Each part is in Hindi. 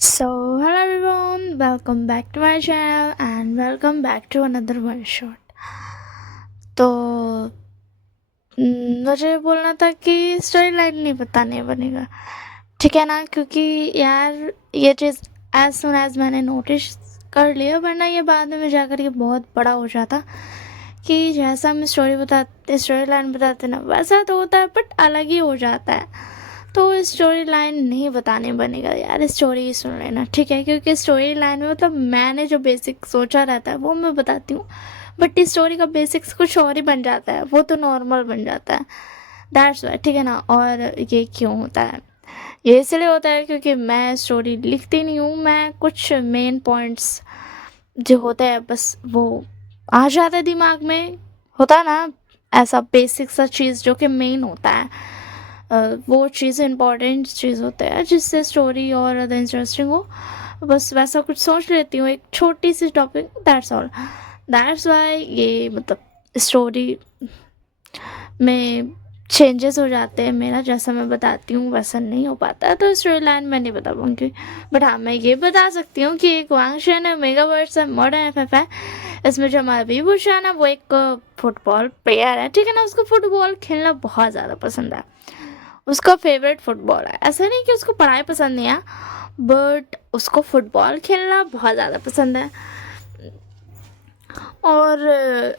Hello everyone, welcome back to my channel and welcome back to another one shot. तो मुझे बोलना था कि स्टोरी लाइन नहीं बताने बनेगा, ठीक है ना? क्योंकि यार ये चीज़ एज सुन एज मैंने नोटिस कर लिया, वरना ये बाद में जाकर के बहुत बड़ा हो जाता कि जैसा हम स्टोरी लाइन बताते ना वैसा तो होता है, बट अलग ही हो जाता है। तो स्टोरी लाइन नहीं बताने बनेगा यार, स्टोरी ही सुन लेना, ठीक है? क्योंकि स्टोरी लाइन में मतलब मैंने जो बेसिक सोचा रहता है वो मैं बताती हूँ, बट इस स्टोरी का बेसिक्स कुछ और ही बन जाता है, वो तो नॉर्मल बन जाता है। दैट्स वाई, ठीक है ना? और ये क्यों होता है? ये इसलिए होता है क्योंकि मैं स्टोरी लिखती नहीं हूँ, मैं कुछ मेन पॉइंट्स जो होते हैं बस वो आ जाता है दिमाग में, होता है ना ऐसा बेसिक सा चीज़ जो कि मेन होता है। वो चीज़ इम्पॉर्टेंट चीज़ होता है जिससे स्टोरी और ज़्यादा इंटरेस्टिंग हो। बस वैसा कुछ सोच लेती हूँ, एक छोटी सी topic, that's all. That's why ये मतलब स्टोरी में चेंजेस हो जाते हैं, मेरा जैसा मैं बताती हूँ वैसा नहीं हो पाता, तो स्टोरी लाइन मैं नहीं बता पाऊँगी। बट हाँ, मैं ये बता सकती हूँ कि एक वांगशन है, मेगावर्स है, मॉडर्न एफएफ है। इसमें जो हमारा विभूषण है वो एक फुटबॉल प्लेयर है, ठीक है ना? उसको फुटबॉल खेलना बहुत ज़्यादा पसंद है, उसका फेवरेट फुटबॉल है। ऐसा नहीं कि उसको पढ़ाई पसंद नहीं है, बट उसको फुटबॉल खेलना बहुत ज़्यादा पसंद है। और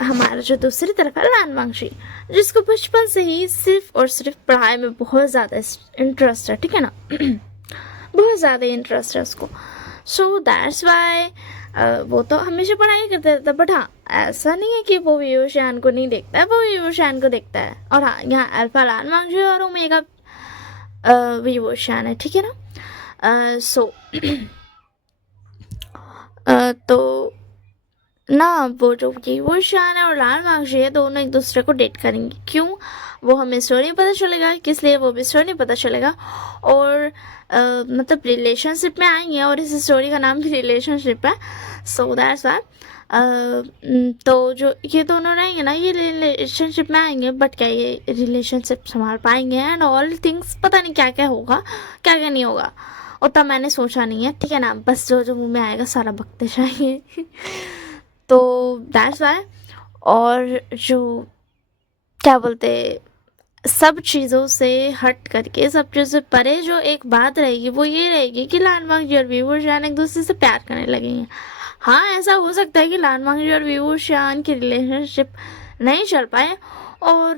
हमारा जो दूसरी तरफ है लानवांगशी, जिसको बचपन से ही सिर्फ और सिर्फ पढ़ाई में बहुत ज़्यादा इंटरेस्ट है, ठीक है ना? बहुत ज़्यादा इंटरेस्ट है उसको। सो दैट्स वाई वो तो हमेशा पढ़ाई करता रहता है। बट हाँ, ऐसा नहीं है कि वो विवोशान को नहीं देखता है, वो विवोशान को देखता है। और हाँ, यहाँ अल्फा लानवांगशी और ओमेगा विवोशान है, ठीक है ना? तो ना वो जो ये वो शान है और लाल मांगशी है, दोनों एक दूसरे को डेट करेंगे। क्यों? वो हमें स्टोरी नहीं पता चलेगा, किस लिए वो भी स्टोरी नहीं पता चलेगा। और मतलब रिलेशनशिप में आएंगे, और इस स्टोरी का नाम भी रिलेशनशिप है। सो दैट्स वाई तो जो ये दोनों रहेंगे ना, ये रिलेशनशिप में आएंगे, बट क्या ये रिलेशनशिप संभाल पाएंगे? एंड ऑल थिंग्स, पता नहीं क्या क्या होगा, क्या क्या नहीं होगा, उतना मैंने सोचा नहीं है, ठीक है ना? बस जो जो मुंह में आएगा सारा बकते जाएंगे। तो दैट्स वाई। और जो क्या बोलते, सब चीज़ों से हट करके, सब चीज़ों से परे जो एक बात रहेगी वो ये रहेगी कि लानवांगजी और विभूषण एक दूसरे से प्यार करने लगेंगे। हाँ, ऐसा हो सकता है कि लानवांगजी और विभूषण की रिलेशनशिप नहीं चल पाए और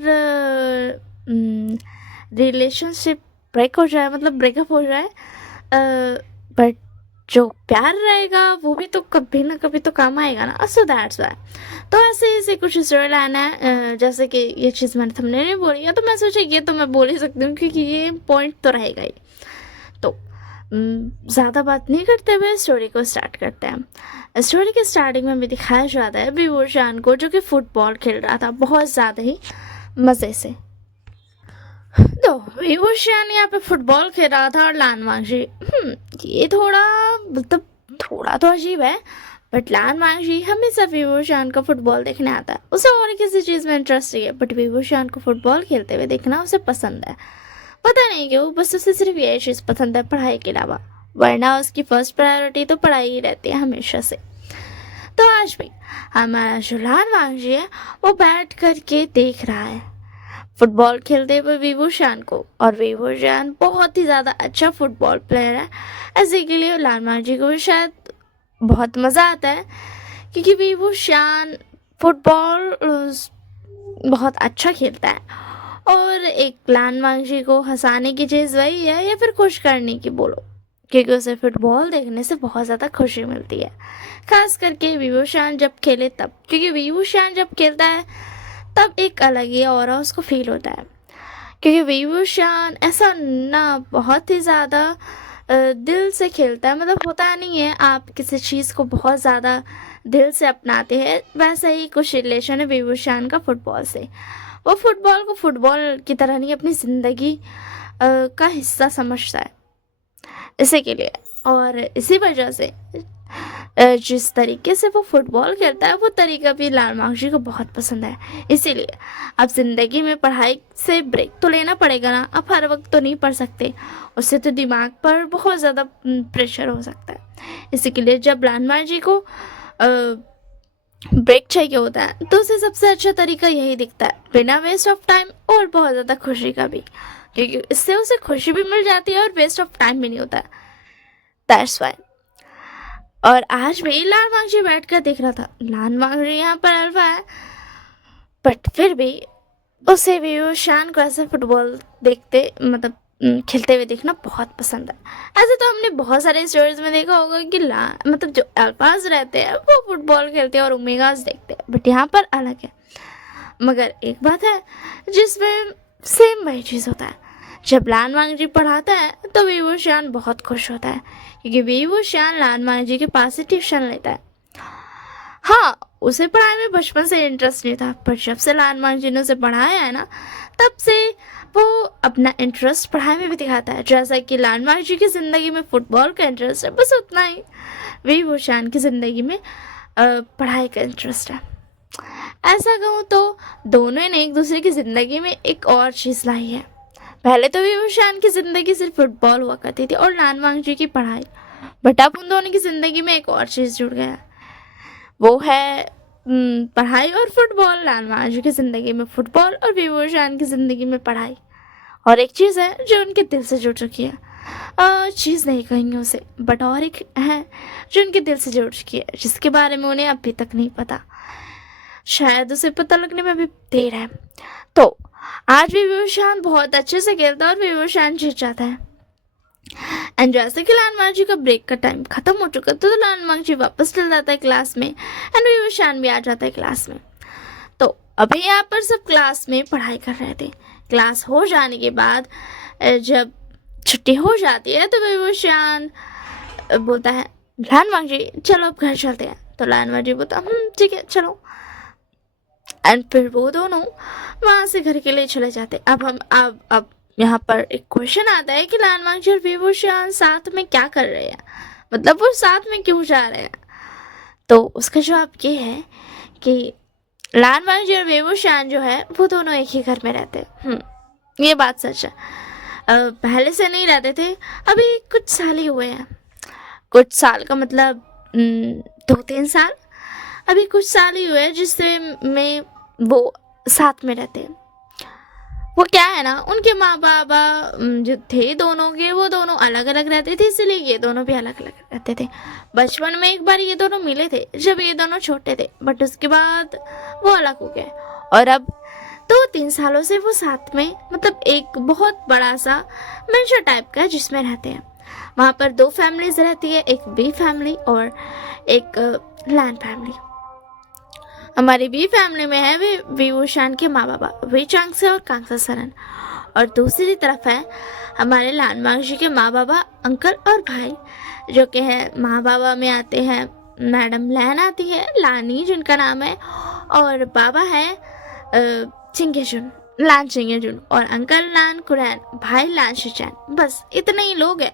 रिलेशनशिप ब्रेक हो जाए, मतलब ब्रेकअप हो जाए, बट जो प्यार रहेगा वो भी तो कभी ना कभी तो काम आएगा ना। So that's why. तो ऐसे ऐसे कुछ स्टोरी लाइन है, जैसे कि ये चीज़ मैंने तुमने नहीं बोली है, तो मैं सोचा ये तो मैं बोल ही सकती हूँ क्योंकि ये पॉइंट तो रहेगा ही। तो ज़्यादा बात नहीं करते हुए स्टोरी को स्टार्ट करते हैं। स्टोरी के स्टार्टिंग में हमें दिखाया जाता है विभूषण को, जो कि फुटबॉल खेल रहा था बहुत ज़्यादा ही मज़े से। तो विभूषण यहाँ पे फुटबॉल खेल रहा था और लानवांगजी, ये थोड़ा मतलब थोड़ा तो अजीब है, बट लानवांगजी हमेशा विभूषण को फुटबॉल देखने आता है। उसे और किसी चीज़ में इंटरेस्ट नहीं है, बट विभूषण को फुटबॉल खेलते हुए देखना उसे पसंद है। पता नहीं क्यों, बस उसे सिर्फ यही चीज़ पसंद है पढ़ाई के अलावा, वरना उसकी फर्स्ट प्रायोरिटी तो पढ़ाई ही रहती है हमेशा से। तो आज भी हमारा जो लानवांगजी है वो बैठ करके देख रहा है फुटबॉल खेलते हुए विभूषण को, और विभूषण बहुत ही ज़्यादा अच्छा फुटबॉल प्लेयर है। ऐसे के लिए लालमान जी को भी शायद बहुत मज़ा आता है, क्योंकि विभूषण फुटबॉल बहुत अच्छा खेलता है। और एक लालमान जी को हंसाने की चीज़ वही है, या फिर खुश करने की बोलो, क्योंकि उसे फुटबॉल देखने से बहुत ज़्यादा खुशी मिलती है, खास करके विभूषण जब खेले तब। क्योंकि विभूषण जब खेलता है तब एक अलग ही ऑरा उसको फील होता है, क्योंकि विभूषण ऐसा ना बहुत ही ज़्यादा दिल से खेलता है। मतलब होता नहीं है आप किसी चीज़ को बहुत ज़्यादा दिल से अपनाते हैं, वैसा ही कुछ रिलेशन है विभूषण का फुटबॉल से। वो फुटबॉल को फुटबॉल की तरह नहीं, अपनी ज़िंदगी का हिस्सा समझता है इसी के लिए। और इसी वजह से जिस तरीके से वो फुटबॉल खेलता है वो तरीका भी लाल मांगजी को बहुत पसंद है। इसीलिए अब ज़िंदगी में पढ़ाई से ब्रेक तो लेना पड़ेगा ना, अब हर वक्त तो नहीं पढ़ सकते, उससे तो दिमाग पर बहुत ज़्यादा प्रेशर हो सकता है। इसी के लिए जब लाल मांगजी को ब्रेक चाहिए होता है तो उसे सबसे अच्छा तरीका यही दिखता है, बिना वेस्ट ऑफ टाइम और बहुत ज़्यादा खुशी का भी, क्योंकि इससे उसे खुशी भी मिल जाती है और वेस्ट ऑफ टाइम भी नहीं होता है। That's why. और आज भी लाल मांगजी बैठ कर देख रहा था, लाल मांगजी यहाँ पर अल्फा है, बट फिर भी उसे भी वो शान को ऐसे फुटबॉल देखते मतलब खेलते हुए देखना बहुत पसंद है। ऐसे तो हमने बहुत सारे स्टोरीज में देखा होगा कि मतलब जो अल्फाज रहते हैं वो फुटबॉल खेलते हैं और ओमेगाज देखते हैं, बट यहाँ पर अलग है। मगर एक बात है जिसमें सेम वही चीज़ होता है, जब लाल मांगजी पढ़ाता है तो वीवो श्यान बहुत खुश होता है, क्योंकि वीवो श्यान लाल मांगजी के पास से ट्यूशन लेता है। हाँ, उसे पढ़ाई में बचपन से इंटरेस्ट नहीं था, पर जब से लाल मांगजी ने उसे पढ़ाया है ना, तब से वो अपना इंटरेस्ट पढ़ाई में भी दिखाता है। जैसा कि लाल मांगजी की ज़िंदगी में फुटबॉल का इंटरेस्ट है, बस उतना ही वीवो श्यान की ज़िंदगी में पढ़ाई का इंटरेस्ट है। ऐसा कहूँ तो दोनों ने एक दूसरे की ज़िंदगी में एक और चीज़ लाई है। पहले तो वीवो श्यान की ज़िंदगी सिर्फ फुटबॉल हुआ करती थी और लाल मांगजी की पढ़ाई, बट अब उन दोनों की ज़िंदगी में एक और चीज़ जुड़ गया, वो है पढ़ाई और फुटबॉल। लाल मांगजी की ज़िंदगी में फुटबॉल और वीवो श्यान की ज़िंदगी में पढ़ाई। और एक चीज़ है जो उनके दिल से जुड़ चुकी है, चीज़ नहीं कहेंगे उसे, बट और एक है जो उनके दिल से जुड़ चुकी है, जिसके बारे में उन्हें अभी तक नहीं पता, शायद उसे पता लगने में भी देर है। तो आज भी वीवो श्यान बहुत अच्छे से खेलता है और वीवो श्यान जीत जाता है। एंड जैसे कि लाल मांगजी का ब्रेक का टाइम खत्म हो चुका था तो लाल मांगजी वापस चल जाता है क्लास में एंड वीवो श्यान भी आ जाता है क्लास में। तो अभी यहाँ पर सब क्लास में पढ़ाई कर रहे थे। क्लास हो जाने के बाद जब छुट्टी हो जाती है तो वीवो श्यान बोलता है, लाल मांगजी चलो अब घर चलते हैं। तो लाल मांगजी बोलता ठीक है चलो, एंड फिर वो दोनों वहाँ से घर के लिए चले जाते। अब यहाँ पर एक क्वेश्चन आता है कि लाल मांगजी और वीवो श्यान साथ में क्या कर रहे हैं, मतलब वो साथ में क्यों जा रहे हैं। तो उसका जवाब ये है कि लाल मांगजी और वीवो श्यान जो है वो दोनों एक ही घर में रहते हैं। ये बात सच है। पहले से नहीं रहते थे, अभी कुछ साल ही हुए हैं। कुछ साल का मतलब 2-3 साल, अभी कुछ साल ही हुए जिससे में वो साथ में रहते हैं। वो क्या है ना, उनके माँ बाबा जो थे दोनों के, वो दोनों अलग अलग रहते थे, इसलिए ये दोनों भी अलग अलग रहते थे। बचपन में एक बार ये दोनों मिले थे जब ये दोनों छोटे थे, बट उसके बाद वो अलग हो गए और अब 2-3 सालों से वो साथ में, मतलब एक बहुत बड़ा सा मेंशन टाइप का जिसमें रहते हैं। वहाँ पर 2 फैमिलीज रहती है, एक बी फैमिली और एक लैन फैमिली। हमारी बी फैमिली में है वीवो श्यान के माँ बाबा वी चांगसे और कांगसा सरन, और दूसरी तरफ है हमारे लाल मांगजी के माँ बाबा अंकल और भाई, जो कि है माँ बाबा में आते हैं मैडम लैन आती है, लानी जिनका नाम है, और बाबा है चिंगेजुन, लान चिंगेजुन, और अंकल लान कुरैन, भाई लान शिचैन। बस इतने ही लोग हैं।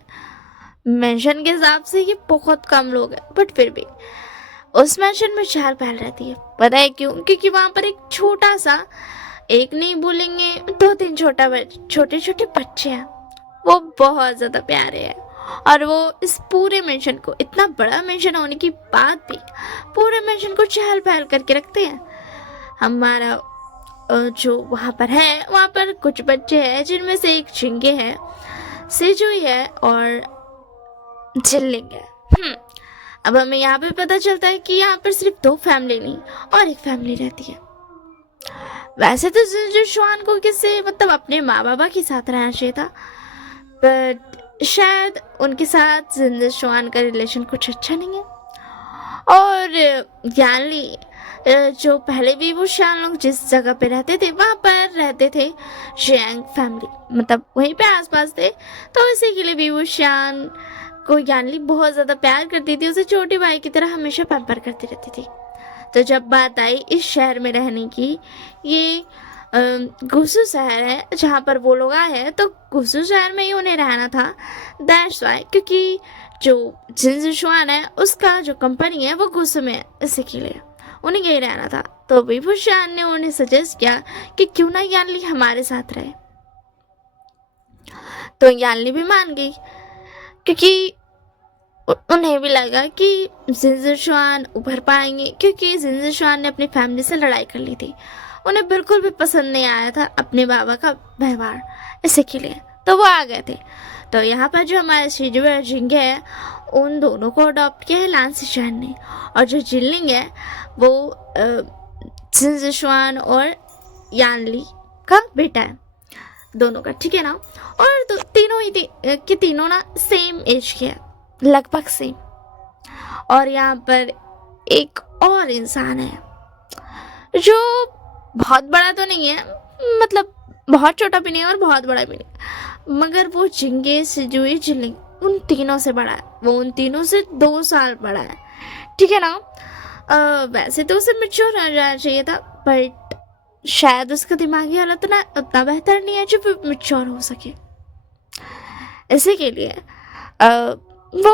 मेंशन के हिसाब से ये बहुत कम लोग हैं, बट फिर भी उस मेंशन में चहल पहल रहती है। पता है क्यों? क्योंकि वहाँ पर एक छोटा सा, एक नहीं बोलेंगे 2-3 छोटे छोटे बच्चे हैं, वो बहुत ज़्यादा प्यारे हैं। और वो इस पूरे मेंशन को, इतना बड़ा मेंशन होने के बाद भी पूरे मेंशन को चहल पहल करके रखते हैं। हमारा जो वहाँ पर है, वहाँ पर कुछ बच्चे हैं जिनमें से एक चिंगे है, सेजुई है और जिल्लिंग है। अब हमें यहाँ पे पता चलता है कि यहाँ पर सिर्फ 2 फैमिली नहीं और एक फैमिली रहती है। वैसे तो जो श्वान को किसी मतलब अपने माँ बाबा के साथ रहना चाहिए था, बट शायद उनके साथ जिंदा श्वान का रिलेशन कुछ अच्छा नहीं है। और यानली जो पहले भी वो श्यान लोग जिस जगह पे रहते थे वहाँ पर रहते थे जियांग फैमिली, मतलब वहीं पे आसपास थे, तो इसी के लिए भी वो श्यान को यानली बहुत ज़्यादा प्यार करती थी, उसे छोटे भाई की तरह हमेशा पैम्पर करती रहती थी। तो जब बात आई इस शहर में रहने की, ये गुसू शहर है जहाँ पर वो लोग आए हैं, तो गुसू शहर में ही उन्हें रहना था। दैट्स वाई, क्योंकि जो जिनजुशुआन है उसका जो कंपनी है वो गुस्से में है इसी के लिए उन्हें यही रहना था। तो विभूषण ने उन्हें सजेस्ट किया कि क्यों ना यानली हमारे साथ रहे। तो यानली भी मान गई क्योंकि उन्हें भी लगा कि जिनजुशुआन उभर पाएंगे, क्योंकि जिनजुशुआन ने अपनी फैमिली से लड़ाई कर ली थी। उन्हें बिल्कुल भी पसंद नहीं आया था अपने बाबा का व्यवहार, इसी के लिए तो वो आ गए थे। तो यहाँ पर जो हमारे शिजू और जिंगे है उन दोनों को अडॉप्ट किया है लान सिशान ने, और जो जिनलिंग है वो जिनजुशुआन और यानली का बेटा है दोनों का, ठीक है ना। और तीनों ही कि तीनों ना सेम एज के हैं, लगभग सेम। और यहाँ पर एक और इंसान है जो बहुत बड़ा तो नहीं है, मतलब बहुत छोटा भी नहीं है और बहुत बड़ा भी नहीं, मगर वो जिंगे सिजुई जिनलिंग उन तीनों से बड़ा है। वो उन तीनों से 2 साल बड़ा है, ठीक है ना। वैसे तो उसे मैच्योर हो जाना चाहिए था, बट शायद उसका दिमागी हालत ना उतना बेहतर नहीं है जो मैच्योर हो सके। इसी के लिए वो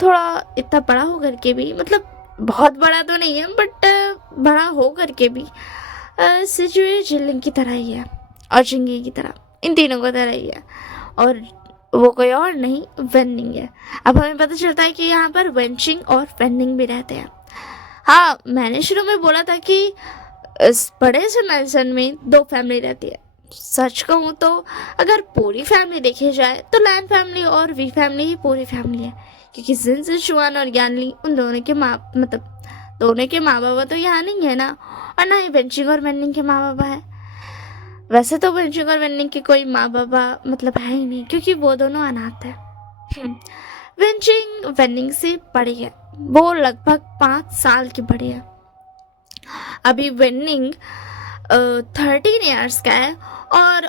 थोड़ा इतना बड़ा हो करके भी, मतलब बहुत बड़ा तो नहीं है बट बड़ा हो करके भी सिजुए जिनलिंग की तरह ही है और जिंगे की तरह, इन तीनों की तरह ही है। और वो कोई और नहीं वेनिंग है। अब हमें पता चलता है कि यहाँ पर वेंचिंग और वेनिंग भी रहते हैं। हाँ, मैंने शुरू में बोला था कि इस बड़े से मैंशन में 2 फैमिली रहती है। सच कहूँ तो अगर पूरी फैमिली देखी जाए तो लैन फैमिली और वी फैमिली ही पूरी फैमिली है, क्योंकि जिनजुशुआन और यानली उन दोनों के दोनों के माँ बाबा तो यहाँ नहीं है ना, और ना ही वेंचिंग और वेनिंग के माँ बाबा है। वैसे तो वेंचिंग और वेनिंग के कोई माँ बाबा मतलब है ही नहीं, क्योंकि वो दोनों अनाथ है। वेंचिंग वेनिंग से बड़ी है, वो लगभग 5 साल की बड़ी है। अभी वेनिंग 13 ईयर्स का है,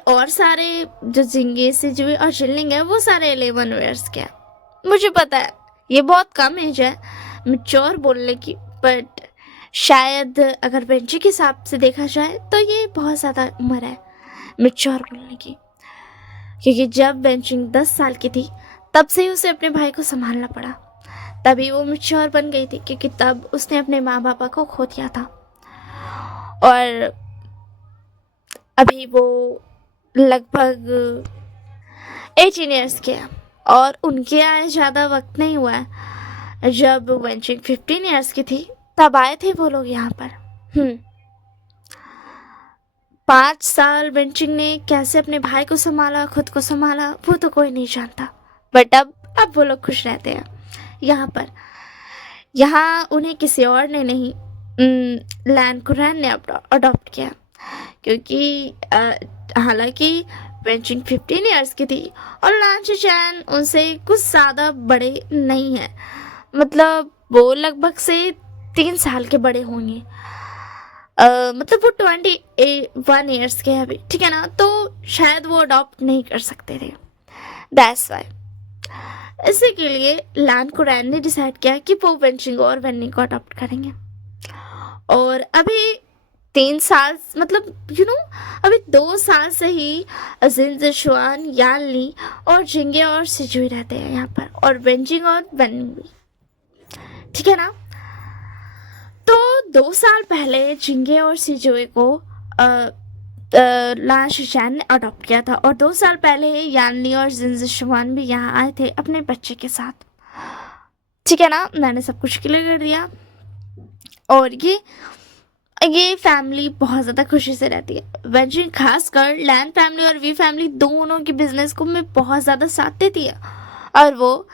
और सारे जो जिंगे सिजुए और जिनलिंग है वो सारे 11 ईयर्स के हैं। मुझे पता है ये बहुत कम एज है मैच्योर बोलने की, बट शायद अगर वेंची के हिसाब से देखा जाए तो ये बहुत ज़्यादा उम्र है मैच्योर बोलने की, क्योंकि जब वेंचिंग 10 साल की थी तब से ही उसे अपने भाई को संभालना पड़ा, तभी वो मैच्योर बन गई थी, क्योंकि तब उसने अपने माँ बापा को खो दिया था। और अभी वो लगभग 18 ईयर्स के हैं, और उनके आए ज़्यादा वक्त नहीं हुआ है। जब वेंचिंग 15 ईयर्स की थी तब आए थे वो लोग यहाँ पर। 5 साल वेंचिंग ने कैसे अपने भाई को संभाला, खुद को संभाला, वो तो कोई नहीं जानता, बट अब वो लोग खुश रहते हैं यहाँ पर। यहाँ उन्हें किसी और ने नहीं, लैन कुरैन ने अडॉप्ट किया, क्योंकि हालांकि वेंचिंग 15 ईयर्स की थी और लान शिशान उनसे कुछ ज़्यादा बड़े नहीं हैं, मतलब वो लगभग से 3 साल के बड़े होंगे। मतलब वो 21 ईयर्स के हैं अभी, ठीक है ना, तो शायद वो अडॉप्ट नहीं कर सकते थे, दैट्स वाई। इसी के लिए लैन कुरैन ने डिसाइड किया कि वो वेंचिंग और वेनिंग को अडॉप्ट करेंगे। और अभी 3 साल, मतलब अभी 2 साल से ही जिनजुशुआन, यानली और जिंगे और सिजुई रहते हैं यहाँ पर, और वेंचिंग और वेनिंग भी, ठीक है ना। तो 2 साल पहले जिंगे और सिजुई को लान शिशान ने अडॉप्ट किया था, और 2 साल पहले यानली और जिनजुशुआन भी यहाँ आए थे अपने बच्चे के साथ, ठीक है ना। मैंने सब कुछ क्लियर कर दिया। और ये फैमिली बहुत ज़्यादा खुशी से रहती है। वेंचिंग खासकर लैन फैमिली और वी फैमिली दोनों की बिजनेस को में बहुत ज़्यादा साथ देती है, और वो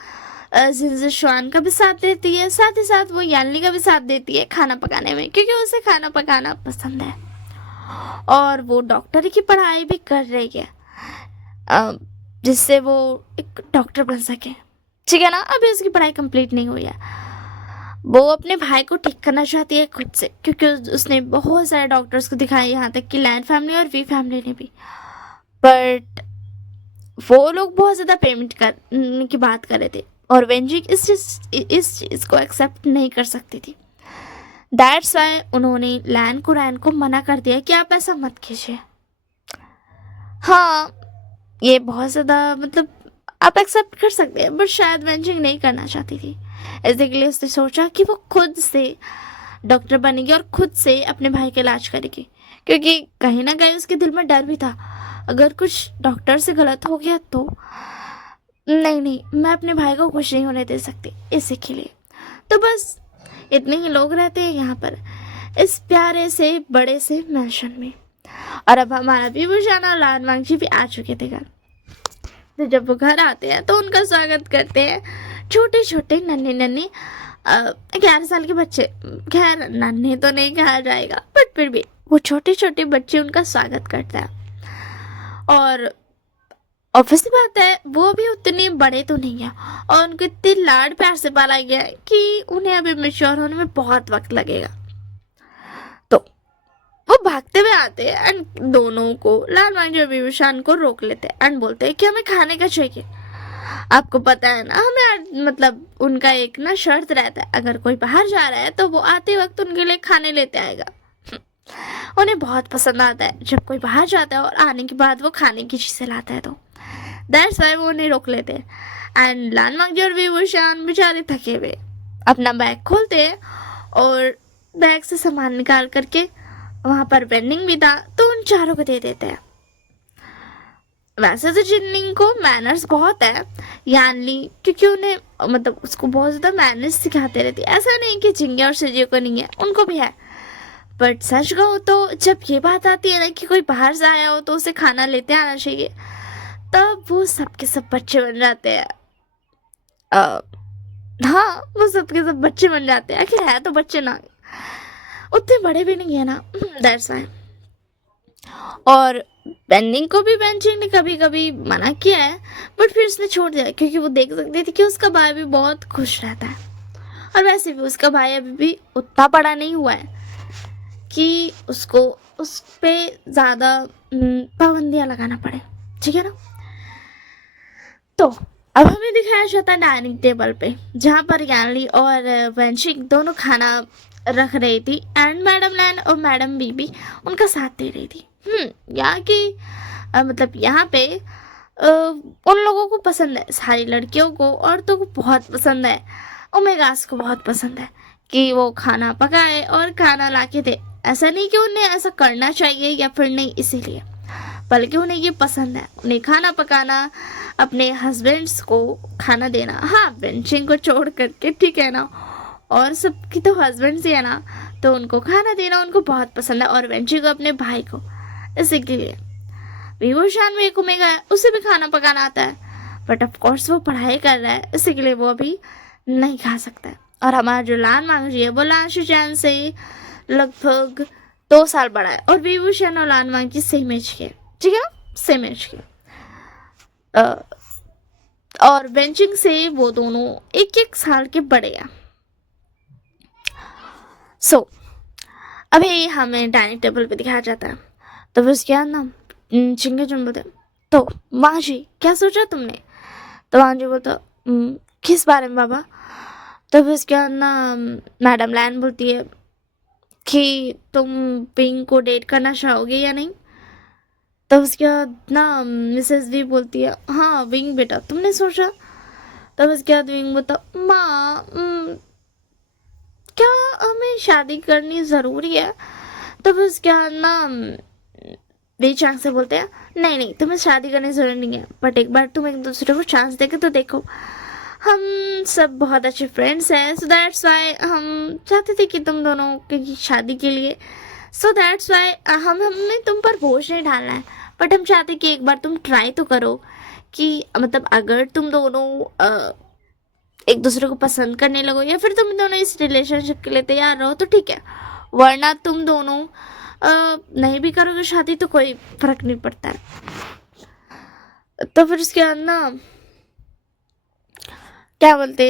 जिनजुशुआन का भी साथ देती है, साथ ही साथ वो यानली का भी साथ देती है खाना पकाने में, क्योंकि उसे खाना पकाना पसंद है, और वो डॉक्टरी की पढ़ाई भी कर रही है जिससे वो एक डॉक्टर बन सके, ठीक है ना। अभी उसकी पढ़ाई कंप्लीट नहीं हुई है, वो अपने भाई को ठीक करना चाहती है खुद से, क्योंकि उसने बहुत सारे डॉक्टर्स को दिखाया, यहाँ तक कि लैन फैमिली और वी फैमिली ने भी, बट वो लोग बहुत ज़्यादा पेमेंट करने की बात कर रहे थे, और वेंजिंग इस चीज़ को एक्सेप्ट नहीं कर सकती थी। दैट्स वाई उन्होंने लैन कुरैन को मना कर दिया कि आप ऐसा मत कीजिए। हाँ, ये बहुत ज़्यादा मतलब आप एक्सेप्ट कर सकते हैं, बट शायद वेंचिंग नहीं करना चाहती थी। इसलिए उसने सोचा कि वो खुद से डॉक्टर बनेगी और खुद से अपने भाई का इलाज करेगी, क्योंकि कहीं ना कहीं उसके दिल में डर भी था, अगर कुछ डॉक्टर से गलत हो गया तो नहीं नहीं, मैं अपने भाई को कुछ नहीं होने दे सकती इसी के लिए। तो बस इतने ही लोग रहते हैं यहाँ पर इस प्यारे से बड़े से मैंशन में। और अब हमारा विभूषण और लाल मांझी भी आ चुके थे घर। तो जब वो घर आते हैं तो उनका स्वागत करते हैं छोटे छोटे नन्हे नन्हे 11 साल के बच्चे। खैर नन्हे तो नहीं कहा जाएगा, बट फिर भी वो छोटे छोटे बच्चे उनका स्वागत करते हैं। और ऑब्वियसली बात है वो भी उतने बड़े तो नहीं है, और उनको इतने लाड प्यार से पाला गया है कि उन्हें अभी मैच्योर होने में बहुत वक्त लगेगा। तो वो भागते हुए आते हैं एंड दोनों को, लाल मांझी और विभूषण को रोक लेते हैं एंड बोलते हैं कि हमें खाने का चाहिए। आपको पता है ना, हमें मतलब उनका एक ना शर्त रहता है, अगर कोई बाहर जा रहा है तो वो आते वक्त उनके लिए खाने लेते आएगा। उन्हें बहुत पसंद आता है जब कोई बाहर जाता है और आने के बाद वो खाने की चीजें लाता है, तो दैट्स वाई वो उन्हें रोक लेते हैं। एंड लाल मांझी और विभूषण बेचारे थके हुए अपना बैग खोलते हैं और बैग से सामान निकाल करके, वहां पर वेंडिंग भी था तो उन चारों को दे देते हैं। वैसे तो जिन्निंग को मैनर्स बहुत है यानली, क्योंकि उन्हें मतलब उसको बहुत ज़्यादा मैनर्स सिखाते रहती है। ऐसा नहीं कि जिंगे और सिजियो को नहीं है, उनको भी है। बट सच कहूँ तो जब ये बात आती है ना कि कोई बाहर से आया हो तो उसे खाना लेते आना चाहिए, तब वो सबके सब बच्चे बन जाते हैं। हाँ, वो सबके सब बच्चे बन जाते हैं। आखिर है तो बच्चे ना, उतने बड़े भी नहीं है ना, दैट्स व्हाई। और बेंडिंग को भी बेंचिंग ने कभी कभी मना किया है, बट फिर उसने छोड़ दिया, क्योंकि वो देख सकती थी कि उसका भाई भी बहुत खुश रहता है। और वैसे भी उसका भाई अभी भी उतना बड़ा नहीं हुआ है कि उसको उस पे ज़्यादा पाबंदियाँ लगाना पड़े, ठीक है ना। तो अब हमें दिखाया जाता है डाइनिंग टेबल पे, जहाँ पर यानली और वेंशिक दोनों खाना रख रही थी एंड मैडम लैन और मैडम बीबी उनका साथ दे रही थी। यहाँ की मतलब यहाँ पे उन लोगों को पसंद है, सारी लड़कियों को, औरतों को बहुत पसंद है, ओमेगास को बहुत पसंद है कि वो खाना पकाए और खाना ला के दे। ऐसा नहीं कि उन्हें ऐसा करना चाहिए या फिर नहीं इसीलिए, बल्कि उन्हें ये पसंद है, उन्हें खाना पकाना, अपने हस्बैंड्स को खाना देना। हाँ, वेंचिंग को छोड़ करके, ठीक है ना, और सबकी तो हस्बैंड्स ही है ना, तो उनको खाना देना उनको बहुत पसंद है, और वेंचिंग को अपने भाई को। इसीलिए विभूषण में एक ओमेगा है, उसे भी खाना पकाना आता है, बट ऑफ कोर्स वो पढ़ाई कर रहा है, इसीलिए वो अभी नहीं खा सकता है। और हमारा जो लाल मांझी है वो लाल शुचैन से लगभग 2 साल बड़ा है, और विभूषण और लाल मांझी सेम एज के, ठीक है ना, सेम एज के। और वेंचिंग से वो दोनों 1-1 साल के बड़े हैं। सो अभी हमें डाइनिंग टेबल पे दिखाया जाता है। तो फिर उसके बाद ना चिंगे चुन बोलते, तो मांझी क्या सोचा तुमने? तो मांझी बोलता, किस बारे में बाबा? तो फिर उसके बाद ना मैडम लैन बोलती है कि तुम पिंक को डेट करना चाहोगे या नहीं? तो उसके बाद ना मिसेस भी बोलती है, हाँ विंग बेटा तुमने सोचा? तब उसके बाद विंग बोलता, माँ क्या हमें शादी करनी ज़रूरी है? तब उसके बाद ना बेचांग से बोलते हैं, नहीं नहीं तुम्हें शादी करनी ज़रूरी नहीं है, बट एक बार तुम एक दूसरे को चांस देके तो देखो। हम सब बहुत अच्छे फ्रेंड्स हैं, सो दैट्स वाई हम चाहते थे कि तुम दोनों की शादी के लिए, सो दैट्स वाई हमने तुम पर बोझ नहीं डालना है, बट हम चाहते कि एक बार तुम ट्राई तो करो कि मतलब अगर तुम दोनों एक दूसरे को पसंद करने लगो या फिर तुम दोनों इस रिलेशनशिप के लिए तैयार रहो तो ठीक है, वरना तुम दोनों नहीं भी करोगे शादी तो कोई फर्क नहीं पड़ता है। तो फिर उसके बाद ना क्या बोलते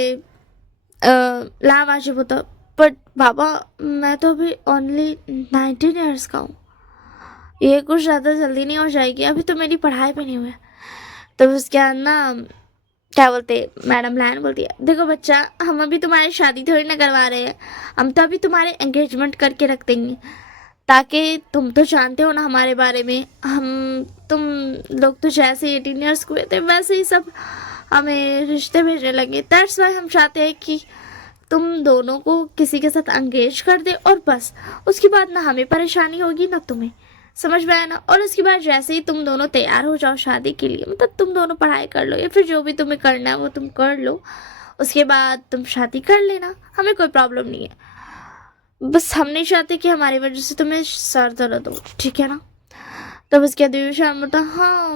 लाम आशी बोलता, बट बाबा मैं तो अभी ओनली 19 ईयर्स का हूँ, ये कुछ ज़्यादा जल्दी नहीं हो जाएगी, अभी तो मेरी पढ़ाई भी नहीं हुई है। तो उसके बाद ना क्या बोलते मैडम लैन बोलती है, देखो बच्चा हम अभी तुम्हारी शादी थोड़ी ना करवा रहे हैं, हम तो अभी तुम्हारे एंगेजमेंट करके रख देंगे, ताकि तुम तो जानते हो ना हमारे बारे में, हम तुम लोग तो जैसे 18 ईयर्स हुए थे वैसे ही सब हमें रिश्ते भेजने लगे। दैट्स वाई हम चाहते हैं कि तुम दोनों को किसी के साथ एंगेज कर दे और बस उसके बाद ना हमें परेशानी होगी ना तुम्हें, समझ में आया ना। और उसके बाद जैसे ही तुम दोनों तैयार हो जाओ शादी के लिए, मतलब तुम दोनों पढ़ाई कर लो या फिर जो भी तुम्हें करना है वो तुम कर लो, उसके बाद तुम शादी कर लेना, हमें कोई प्रॉब्लम नहीं है। बस हम नहीं चाहते कि हमारी वजह से तुम्हें सर दर्द हो, ठीक है ना। तब उसके बाद दिव्या बोलता हाँ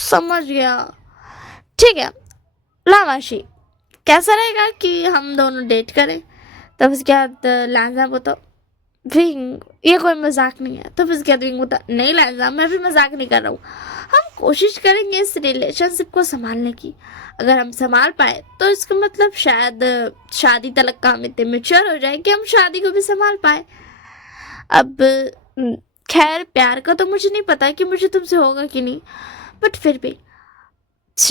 समझ गया, ठीक है लावाशी, कैसा रहेगा कि हम दोनों डेट करें। तब उसके बाद लांजा बोलता विंग ये कोई मजाक नहीं है। तब उसके बाद विंग बोलता नहीं लांजा मैं भी मजाक नहीं कर रहा हूँ, हम कोशिश करेंगे इस रिलेशनशिप को संभालने की। अगर हम संभाल पाए तो इसका मतलब शायद शादी तक का हम इतने मेच्योर हो जाए कि हम शादी को भी संभाल पाए। अब खैर प्यार का तो मुझे नहीं पता कि मुझे तुमसे होगा कि नहीं, बट फिर भी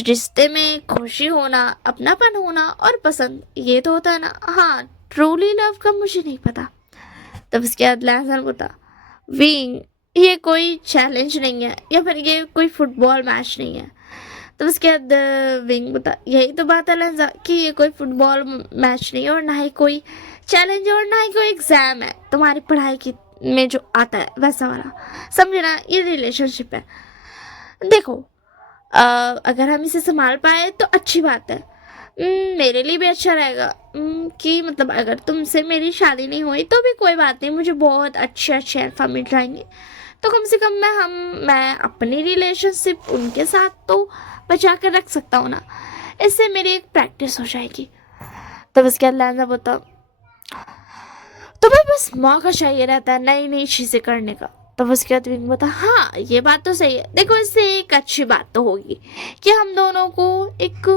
रिश्ते में खुशी होना, अपनापन होना और पसंद ये तो होता है ना। हाँ ट्रूली लव का मुझे नहीं पता। तब उसके बाद लहसन बोला विंग ये कोई चैलेंज नहीं है या फिर ये कोई फुटबॉल मैच नहीं है। तो उसके बाद विंग बता यही तो बात है लहजा कि ये कोई फुटबॉल मैच नहीं है और ना ही कोई चैलेंज है और ना ही कोई एग्जाम है तुम्हारी पढ़ाई की में जो आता है वैसा वाला, समझे ना। ये रिलेशनशिप है, देखो अगर हम इसे संभाल पाए तो अच्छी बात है, मेरे लिए भी अच्छा रहेगा कि मतलब अगर तुमसे मेरी शादी नहीं हुई तो भी कोई बात नहीं, मुझे बहुत अच्छे अच्छे अल्फा मिल जाएंगे, तो कम से कम मैं अपनी रिलेशनशिप उनके साथ तो बचा कर रख सकता हूँ ना, इससे मेरी एक प्रैक्टिस हो जाएगी। तब उसके बाद लैंजा बोता तुम्हें बस मौका चाहिए रहता है नई नई चीज़ें करने का। तब उसके बाद विंग बोता हाँ ये बात तो सही है, देखो इससे एक अच्छी बात तो होगी कि हम दोनों को एक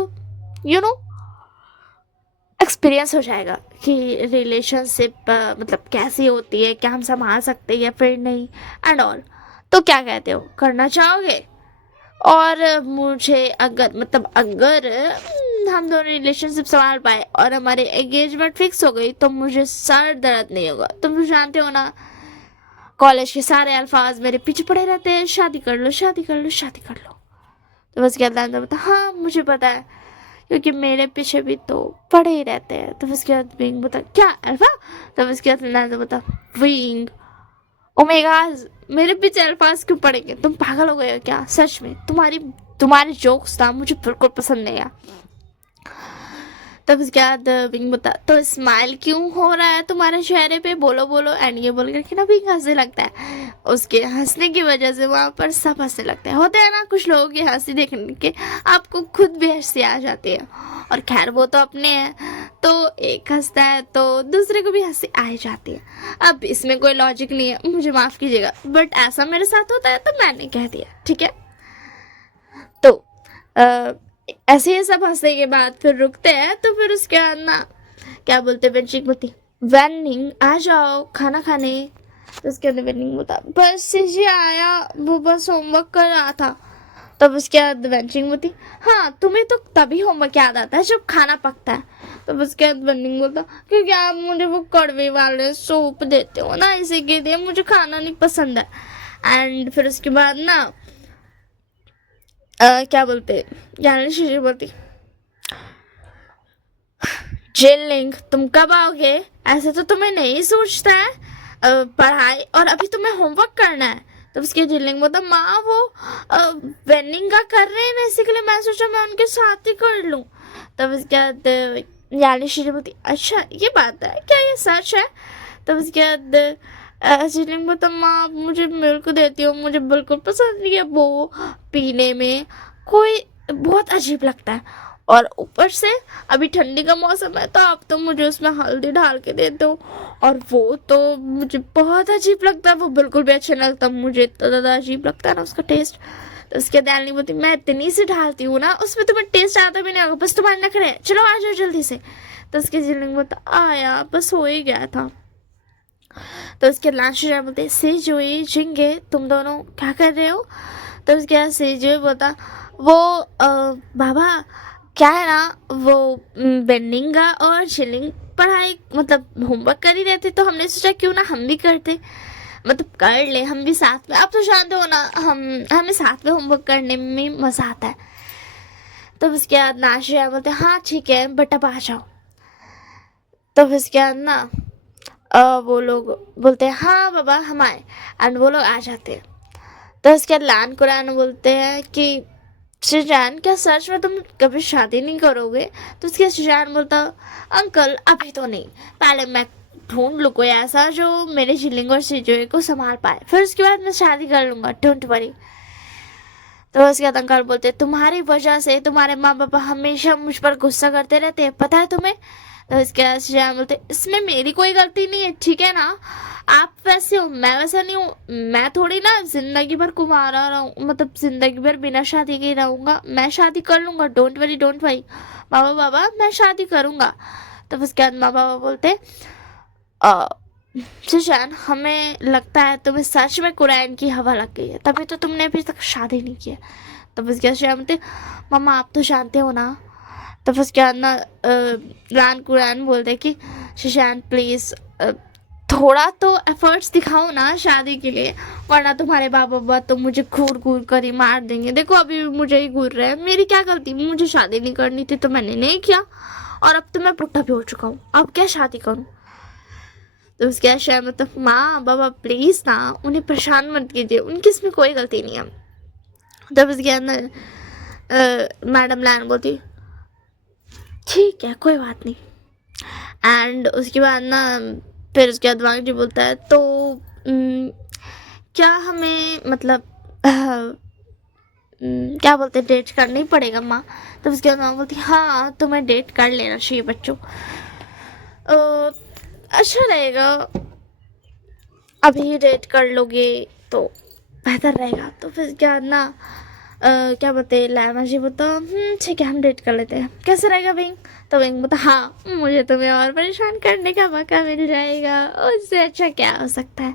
एक्सपीरियंस हो जाएगा कि रिलेशनशिप मतलब कैसी होती है, क्या हम संभाल सकते हैं या फिर नहीं एंड ऑल। तो क्या कहते हो, करना चाहोगे? और मुझे अगर हम दोनों रिलेशनशिप संभाल पाए और हमारे एंगेजमेंट फिक्स हो गई तो मुझे सर दर्द नहीं होगा। तुम जानते हो ना कॉलेज के सारे अल्फाज मेरे पीछे पड़े रहते हैं, शादी कर लो शादी कर लो शादी कर लो। तो बस क्या बता हाँ मुझे पता है क्योंकि मेरे पीछे भी तो पड़े ही रहते हैं। तो उसके बाद विंग बता क्या अल्फा। तो उसके बाद बता विंग ओमेगा मेरे पीछे अल्फाज क्यों पड़ेंगे, तुम पागल हो गए हो क्या सच में, तुम्हारे जोक्स था मुझे बिल्कुल पसंद नहीं आया। तब उसके बाद विंग बता तो स्माइल क्यों हो रहा है तुम्हारे चेहरे पे, बोलो बोलो। एंड ये बोल करके ना विंग हंसने लगता है, उसके हंसने की वजह से वहाँ पर सब हंसने लगते हैं। होते हैं ना कुछ लोगों की हंसी देखने के आपको खुद भी हंसी आ जाती है, और खैर वो तो अपने हैं तो एक हंसता है तो दूसरे को भी हंसी आ ही जाती है। अब इसमें कोई लॉजिक नहीं है, मुझे माफ़ कीजिएगा, बट ऐसा मेरे साथ होता है तो मैंने कह दिया, ठीक है। तो ऐसे ही सब हंसने के बाद फिर रुकते हैं, तो फिर उसके बाद ना क्या बोलते वेंचिंग बोलती वैनिंग आ जाओ खाना खाने। तो उसके अंदर वेनिंग बोलता बस जी आया, वो बस होमवर्क कर रहा था। तब उसके बाद वेंचिंग बोलती हाँ तुम्हें तो तभी होमवर्क याद आता है जब खाना पकता है। तो उसके बाद वेनिंग बोलता क्योंकि आप मुझे वो कड़वे वाले सूप देते हो ना, इसी के लिए मुझे खाना नहीं पसंद है। एंड फिर उसके बाद ना क्या बोलते यानी शीशी बोलती जेलिंग तुम कब आओगे, ऐसे तो तुम्हें नहीं सोचता है पढ़ाई और अभी तुम्हें होमवर्क करना है। तो उसके जेलिंग बोलता माँ वो वेनिंग का कर रहे हैं ना इसीलिए मैं सोचा मैं उनके साथ ही कर लूँ। तब उसके बाद यानी शीशी बोलती अच्छा ये बात है क्या, ये सच है। तब उसके बाद जेलिंग बोलता माँ मुझे मिल्क देती हो, मुझे बिल्कुल पसंद नहीं है वो पीने में, कोई बहुत अजीब लगता है और ऊपर से अभी ठंडी का मौसम है तो आप तो मुझे उसमें हल्दी डाल के देते हो और वो तो मुझे बहुत अजीब लगता है, वो बिल्कुल भी अच्छा नहीं लगता, मुझे इतना ज़्यादा अजीब लगता है ना उसका टेस्ट। तो उसके दाल नहीं बोलती मैं इतनी सी डालती हूँ ना उसमें तुम्हें टेस्ट आता भी नहीं होगा, बस तुम्हारे नखरे चलो आ जाओ जल्दी से। तो उसके जिलिंग बोलता आया बस हो ही गया था। तो उसके लास्ट बोलते सेजुई झिंगे तुम दोनों क्या कर रहे हो। तो उसके बाद सेजुई बोलता वो बाबा क्या है ना वो बेनिंगा और चिलिंग पढ़ाई मतलब होमवर्क कर ही रहते तो हमने सोचा क्यों ना हम भी करते, मतलब कर ले हम भी साथ में, आप तो जानते हो ना हमें साथ में होमवर्क करने में मज़ा आता है। तो उसके बाद नाशिया बोलते हाँ ठीक है बट अब आ जाओ। तो उसके बाद ना वो लोग बोलते हैं हाँ बाबा हम आए, एंड वो लोग आ जाते हैं। तो उसके बाद लान कुरान बोलते हैं कि शिजान क्या सच में तुम कभी शादी नहीं करोगे? तो उसके बाद शिजान बोलता अंकल अभी तो नहीं, पहले मैं ढूंढ लूँ कोई ऐसा जो मेरे झिलिंग और सिजुए को संभाल पाए, फिर उसके बाद मैं शादी कर लूँगा, डोंट वरी। तो उसके बाद अंकल बोलते तुम्हारी वजह से तुम्हारे माँ बाप हमेशा मुझ पर गुस्सा करते रहते हैं, पता है तुम्हें? तो इसके बाद श्याम बोलते इसमें मेरी कोई गलती नहीं है, ठीक है ना? आप वैसे हो मैं वैसा नहीं हूँ, मैं थोड़ी ना जिंदगी भर कुंवारा रहूँ, मतलब जिंदगी भर बिना शादी के रहूँगा, मैं शादी कर लूँगा, डोंट वरी डोंट वरी बाबा बाबा मैं शादी करूँगा। तो उसके बाद माँ बाबा बोलते सुशान हमें लगता है तुम्हें सच में कुरान की हवा लग गई है, तभी तो तुमने अभी तक शादी नहीं की है। तो उसके बाद श्याम बोलते मामा आप तो जानते हो ना। तो उसके बाद ना रान कुरान बोलते कि सुशान प्लीज़ थोड़ा तो एफर्ट्स दिखाओ ना शादी के लिए, वरना तुम्हारे बाबा बाबा तो मुझे घूर घूर कर ही मार देंगे। देखो अभी भी मुझे ही घूर रहे हैं, मेरी क्या गलती, मुझे शादी नहीं करनी थी तो मैंने नहीं किया, और अब तो मैं बुढ़ा भी हो चुका हूँ, अब क्या शादी करूँ? तो उसके बाद शायद मतलब माँ बाबा प्लीज़ ना उन्हें परेशान मत कीजिए, उनकी इसमें कोई गलती नहीं है। तब उसके अंदर मैडम लैन बोलती ठीक है कोई बात नहीं। एंड उसके बाद ना फिर उसके बाद वांग जी बोलता है तो क्या हमें मतलब क्या बोलते हैं डेट करना ही पड़ेगा माँ? तो उसके बाद माँ बोलती हाँ तुम्हें डेट कर लेना चाहिए बच्चों, अच्छा रहेगा, अभी डेट कर लोगे तो बेहतर रहेगा। तो फिर क्या ना क्या बोलते लामा जी बोलता ठीक है हम डेट कर लेते हैं, कैसे रहेगा विंग? तो विंग बोलता हाँ मुझे तुम्हें और परेशान करने का मौका मिल जाएगा, उससे अच्छा क्या हो सकता है?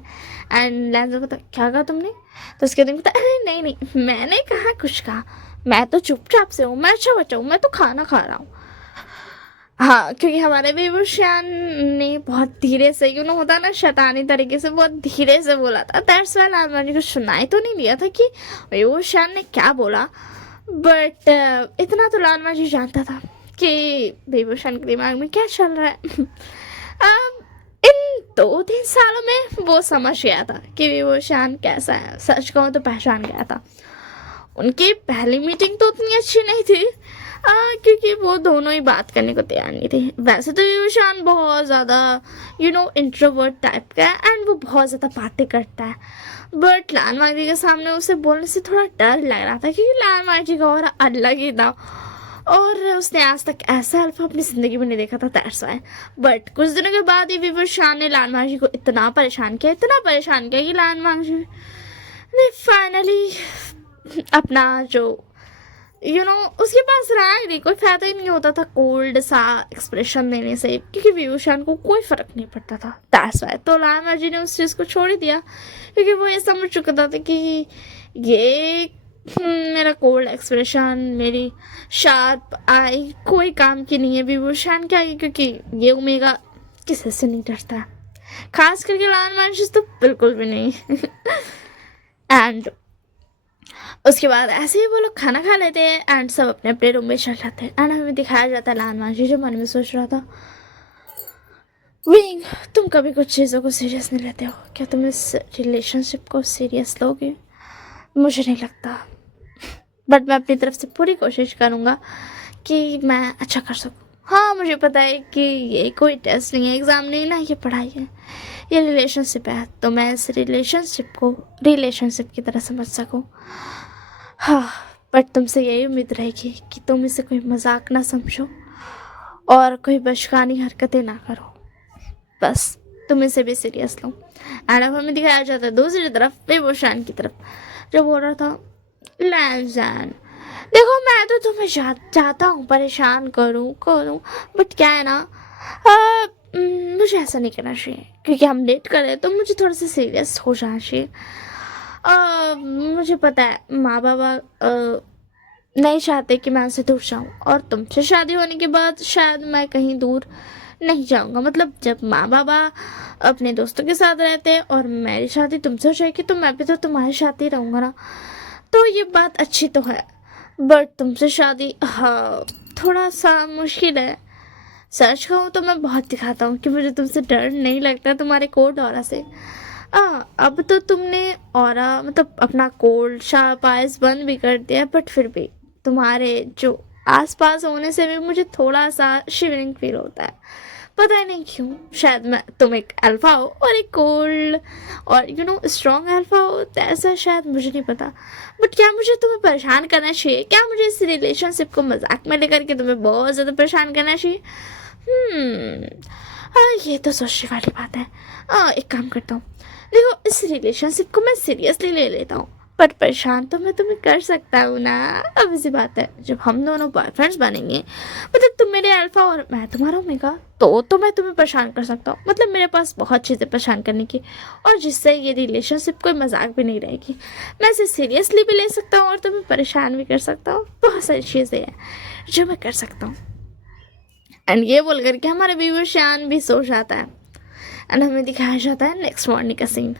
एंड लैंजो बोलता क्या कहा तुमने? तो उसके दिन बोलता अरे नहीं नहीं मैंने कहा कुछ कहा, मैं तो चुपचाप से हूँ, मैं अच्छा बच्चा हूँ, मैं तो खाना खा रहा हूँ। हाँ क्योंकि हमारे बेबूशान ने बहुत धीरे से होता ना शैतानी तरीके से बहुत धीरे से बोला था, दैट्स व्हाई लालवानी को सुनाई तो नहीं दिया था कि बेबूशान ने क्या बोला, बट इतना तो लालमा जी जानता था कि बेबूशान के दिमाग में क्या चल रहा है। इन 2-3 सालों में वो समझ गया था कि बेबूशान कैसा है, सच कहूँ तो पहचान गया था। उनकी पहली मीटिंग तो उतनी अच्छी नहीं थी क्योंकि वो दोनों ही बात करने को तैयार नहीं थे। वैसे तो विशान बहुत ज़्यादा इंट्रोवर्ट टाइप का है एंड वो बहुत ज़्यादा बातें करता है, बट लाल माजी के सामने उसे बोलने से थोड़ा डर लग रहा था क्योंकि लाल माजी का और अलग ही था और उसने आज तक ऐसा अल्फा अपनी ज़िंदगी में नहीं देखा था, दैट्स व्हाई। बट कुछ दिनों के बाद ही विशान ने लाल माजी को इतना परेशान किया कि लाल माजी ने फाइनली अपना जो उसके पास रहा ही नहीं, कोई फायदा ही नहीं होता था कोल्ड सा एक्सप्रेशन देने से क्योंकि विभूषण को कोई फर्क नहीं पड़ता था, दैट्स व्हाई। तो लामा जी ने उस चीज़ को छोड़ ही दिया क्योंकि वो ये समझ चुका था कि ये मेरा कोल्ड एक्सप्रेशन मेरी शार्प आई कोई काम की नहीं है विभूषण क्या, क्योंकि ये ओमेगा किसी से नहीं डरता है, खास करके लामा जी तो बिल्कुल भी नहीं। एंड उसके बाद ऐसे ही वो लोग खाना खा लेते हैं एंड सब अपने अपने रूम में चल जाते हैं एंड हमें दिखाया जाता है लाल मांझी जो मन में सोच रहा था विंग तुम कभी कुछ चीज़ों को सीरियस नहीं लेते हो क्या, तुम इस रिलेशनशिप को सीरियस लोगे? मुझे नहीं लगता, बट मैं अपनी तरफ से पूरी कोशिश करूँगा कि मैं अच्छा कर सकूँ। हाँ मुझे पता है कि ये कोई टेस्ट नहीं है, एग्ज़ाम नहीं ना, ये पढ़ाई है, ये रिलेशनशिप है, तो मैं इस रिलेशनशिप को रिलेशनशिप की तरह समझ सकूँ। हाँ बट तुमसे यही उम्मीद रहेगी कि तुम इसे कोई मजाक ना समझो और कोई बचकानी हरकतें ना करो, बस तुम इसे भी सीरियस लो। एंड अब हमें दिखाया जाता है दूसरी तरफ बेबोशान की तरफ जो बोल रहा था लैंजैन देखो मैं तो तुम्हें चाहता हूँ परेशान करूँ बट क्या है ना मुझे ऐसा नहीं करना चाहिए क्योंकि हम डेट कर रहे हैं तो मुझे थोड़ा सा सीरियस हो जाना चाहिए। मुझे पता है माँ बाबा नहीं चाहते कि मैं उनसे दूर जाऊँ और तुमसे शादी होने के बाद शायद मैं कहीं दूर नहीं जाऊँगा, मतलब जब माँ बाबा अपने दोस्तों के साथ रहते हैं और मेरी शादी तुमसे हो जाएगी तो मैं भी तो तुम्हारे साथ ही रहूँगा ना, तो ये बात अच्छी तो है बट तुमसे शादी, हाँ, थोड़ा सा मुश्किल है। सच कहूँ तो मैं बहुत दिखाता हूँ कि मुझे तुमसे डर नहीं लगता तुम्हारे कोड ऑरा से। अब तो तुमने ऑरा मतलब अपना कोल्ड शार्प आइज बंद भी कर दिया, बट फिर भी तुम्हारे जो आसपास होने से भी मुझे थोड़ा सा शिवरिंग फील होता है। पता नहीं क्यों, शायद मैं तुम एक अल्फा हो और एक कोल्ड और स्ट्रॉन्ग अल्फा हो, तो ऐसा शायद, मुझे नहीं पता। बट क्या मुझे तुम्हें परेशान करना चाहिए? क्या मुझे इस रिलेशनशिप को मजाक में लेकर के तुम्हें बहुत ज़्यादा परेशान करना चाहिए? ये तो सोचने वाली बात है। एक काम करता हूँ, देखो इस रिलेशनशिप को मैं सीरियसली ले लेता हूँ, पर परेशान तो मैं तुम्हें कर सकता हूँ ना। अब इसी बात है, जब हम दोनों बॉयफ्रेंड्स बनेंगे, मतलब तुम मेरे अल्फा और मैं तुम्हारा ओमेगा, तो मैं तुम्हें परेशान कर सकता हूँ। मतलब मेरे पास बहुत चीज़ें परेशान करने की, और जिससे ये रिलेशनशिप कोई मजाक भी नहीं रहेगी। मैं इसे सीरियसली भी ले सकता हूँ और तुम्हें परेशान भी कर सकता हूँ। बहुत सारी चीज़ें हैं जो मैं कर सकता हूँ। एंड ये बोल करके हमारे व्यूअर शान भी सो जाता है, एंड हमें दिखाया जाता है नेक्स्ट मॉर्निंग का सीन।